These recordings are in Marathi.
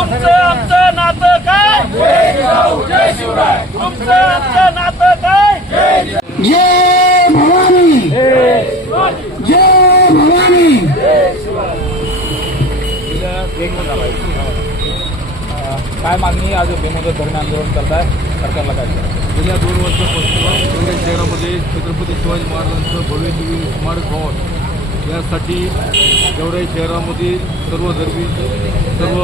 तुमचं आमचं नातं काय? तुमचं आमचं नातं काय? जय भवानी। जय भवानी। काय मागणी आज बेमुदत धरणे आंदोलन करताय? सरकारला काय? गेल्या दोन वर्षापासून शहरामध्ये छत्रपती शिवाजी महाराजांचं भव्य दिव्य स्मारक व्हावं यासाठी गेवराई शहरामध्ये सर्व धर्मी सर्व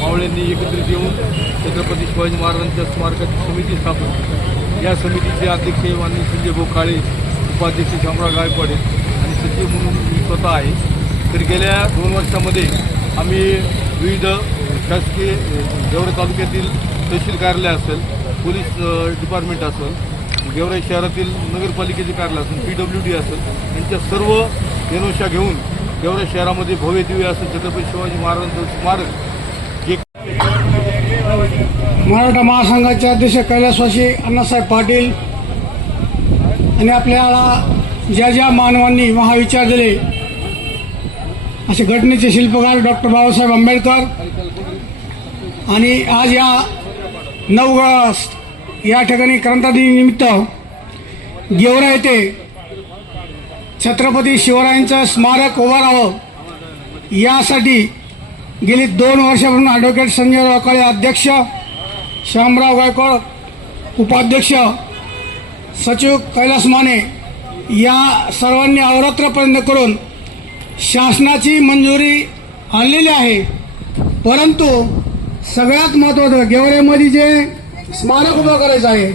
मावळ्यांनी एकत्रित येऊन छत्रपती शिवाजी महाराजांच्या स्मारकाची समिती स्थापन या समितीचे अध्यक्ष माननीय संजय भोकाळे उपाध्यक्ष शामराव गायकवाडे आणि सचिव म्हणून मी स्वतः आहे. तर गेल्या दोन वर्षामध्ये आम्ही विविध शासकीय गेवराई तालुक्यातील तहसील कार्यालय असेल पोलीस डिपार्टमेंट असेल गेवराई शहरातील नगरपालिकेचे कार्यालय असेल पी डब्ल्यू डी असेल यांच्या सर्व एनोशा घेऊन गेवराई शहरामध्ये भव्य दिव्य असं छत्रपती शिवाजी महाराजांचं स्मारक जे मराठा महासंघाचे अध्यक्ष कैलासवासी अण्णासाहेब पाटील आणि आपल्याला ज्या ज्या मानवांनी महाविचार दिले असे घटनेचे शिल्पकार डॉक्टर बाबासाहेब आंबेडकर आणि आज या नऊ ऑगस्ट या ठिकाणी क्रांतादिनीनिमित्त गेवरा येथे छत्रपती शिवरायांचं स्मारक उभं राहावं. यासाठी गेली दोन वर्षापासून ॲडव्होकेट संजय वाकाळे अध्यक्ष श्यामराव गायकवाड उपाध्यक्ष सचिव कैलास माने या सर्वांनी अवरात्र प्रयत्न करून शासनाची मंजुरी आणलेली आहे. परंतु सगळ्यात महत्त्वाचं गेवरेमध्ये जे स्मारक उभं करायचं आहे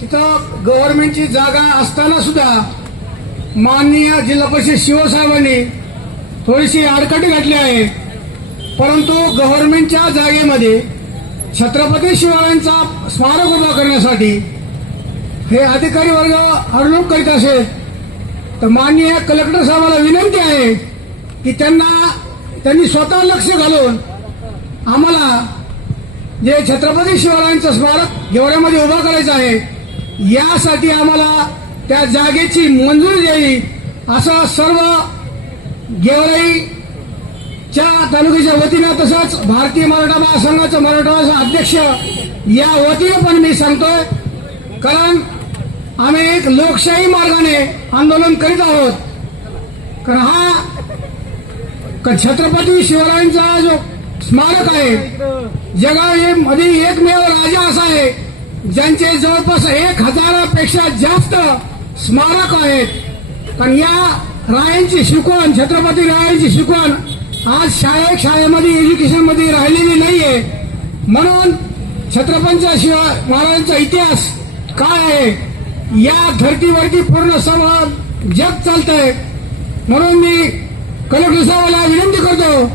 तिथं गव्हर्नमेंटची जागा असताना सुद्धा माननीय जिल्हा परिषद शिवसाहेबांनी थोडीशी आडकाठी घातली आहे. परंतु गव्हर्नमेंटच्या जागेमध्ये छत्रपती शिवरायांचा स्मारक उभा करण्यासाठी हे अधिकारी वर्ग आडलोट करीत असेल तर माननीय कलेक्टर साहेबाला विनंती आहे की त्यांना त्यांनी स्वतः लक्ष घालून आम्हाला जे छत्रपती शिवरायांचं स्मारक गेवऱ्यामध्ये उभा करायचं आहे यासाठी आम्हाला त्या जागेची मंजुरी द्यावी असा सर्व गेवराईच्या तालुक्याच्या वतीनं तसंच भारतीय मराठा महासंघाचं मराठा अध्यक्ष या वतीनं पण मी सांगतोय कारण आम्ही एक लोकशाही मार्गाने आंदोलन करीत आहोत. कारण हा छत्रपती शिवरायांचा जो स्मारक आहे जगामध्ये एकमेव राजा असा आहे ज्यांचे जवळपास एक हजारापेक्षा जास्त स्मारक आहेत. पण या रायांची शिकवण छत्रपती रायांची शिकवण आज शाळे शाळेमध्ये एज्युकेशनमध्ये राहिलेली नाहीये. म्हणून छत्रपतींचा शिवाय महाराजांचा इतिहास काय आहे? या धर्तीवरती पूर्ण समाज जग चालतंय. म्हणून मी कलेक्टर साहेबाला विनंती करतो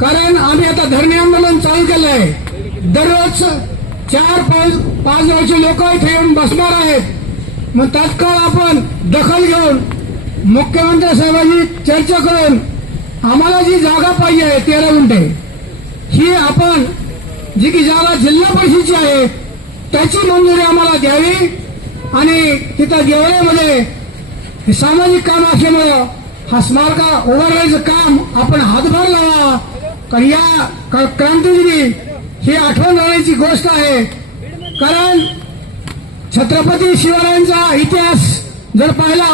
कारण आम्ही आता धरणे आंदोलन चालू केलं आहे दररोज चार पाच पाच वर्षी लोक इथे येऊन बसणार आहेत. मग तात्काळ आपण दखल घेऊन मुख्यमंत्री साहेबांनी चर्चा करून आम्हाला जी जागा पाहिजे आहे तेरा गुंठे ही आपण जी की जागा जिल्हा परिषदेची आहे त्याची मंजुरी आम्हाला द्यावी आणि तिथं देवळेमध्ये सामाजिक काम असल्यामुळं हा स्मारक उभारण्याचं काम आपण हातभार लावा. कारण या क- क्रांतीगिरी ही आठवण राहण्याची गोष्ट आहे. कारण छत्रपती शिवरायांचा इतिहास जर पाहिला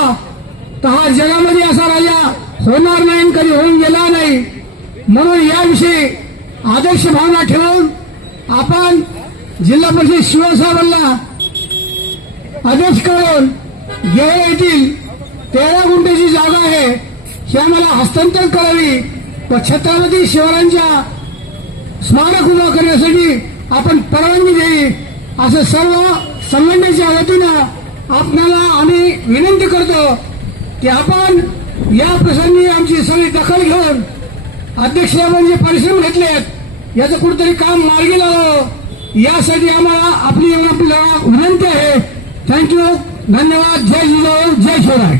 तर हा जगामध्ये असा राजा होणार नाही कधी होऊन गेला नाही. म्हणून याविषयी आदर्श भावना ठेवून आपण जिल्हा परिषद शिवसाहेबांना आदेश करून गेळे येथील तेरा गुंठेची जागा आहे ही आम्हाला हस्तांतर करावी. व छत्रपती शिवरायांच्या स्मारक उभा करण्यासाठी आपण परवानगी द्यावी असं सर्व संघटनेच्या वतीनं आपल्याला आम्ही विनंती करतो की आपण या प्रसंगी आमची सगळी दखल घेऊन अध्यक्ष आपण जे परिश्रम घेतलेत याचं कुठेतरी काम मार्गी लावलं यासाठी आम्हाला आपली आपल्याला विनंती आहे. थँक्यू धन्यवाद. जय जिजाऊ जय शिवराय.